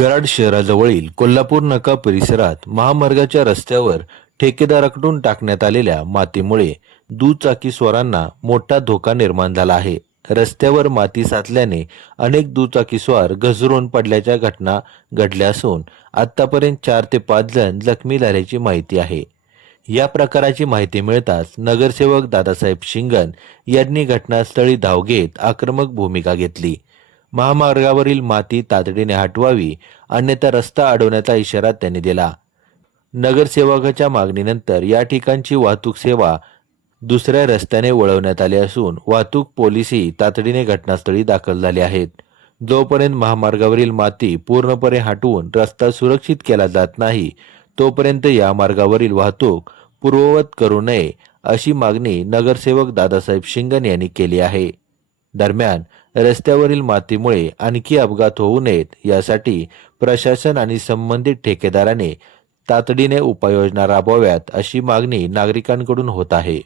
कराड शहराजवळील कोल्हापूर नाका परिसरात महामार्गाच्या रस्त्यावर ठेकेदाराकडून टाकण्यात आलेल्या मातीमुळे दुचाकीस्वारांना मोठा धोका निर्माण झाला आहे। रस्त्यावर माती साचल्याने अनेक दुचाकीस्वार घसरून पडल्याच्या घटना घडल्या असून आतापर्यंत 4 ते 5 जण जखमी झाल्याची माहिती आहे। या प्रकाराची माहिती मिळताच नगरसेवक दादासाहेब शिंगण यांनी घटनास्थळी धाव घेत आक्रमक भूमिका घेतली। महामार्गावरील माती तातडीने हटवावी, अन्यथा रस्ता अडवण्याचा इशारा त्यांनी दिला। नगरसेवकाच्या मागणीनंतर या ठिकाणची वाहतूक सेवा दुसऱ्या रस्त्याने वळवण्यात आली असून वाहतूक पोलिसही तातडीने घटनास्थळी दाखल झाले आहेत। जोपर्यंत महामार्गावरील माती पूर्णपणे हटवून रस्ता सुरक्षित केला जात नाही, तोपर्यंत या मार्गावरील वाहतूक पूर्ववत करू नये, अशी मागणी नगरसेवक दादासाहेब शिंगण यांनी केली आहे। दरम्यान रस्त्यावरील मातीमुळे आणखी अपघात होऊ नयेत यासाठी प्रशासन आणि संबंधित ठेकेदाराने तातडीने उपाययोजना राबवाव्यात, अशी मागणी नागरिकांकडून होत आहे।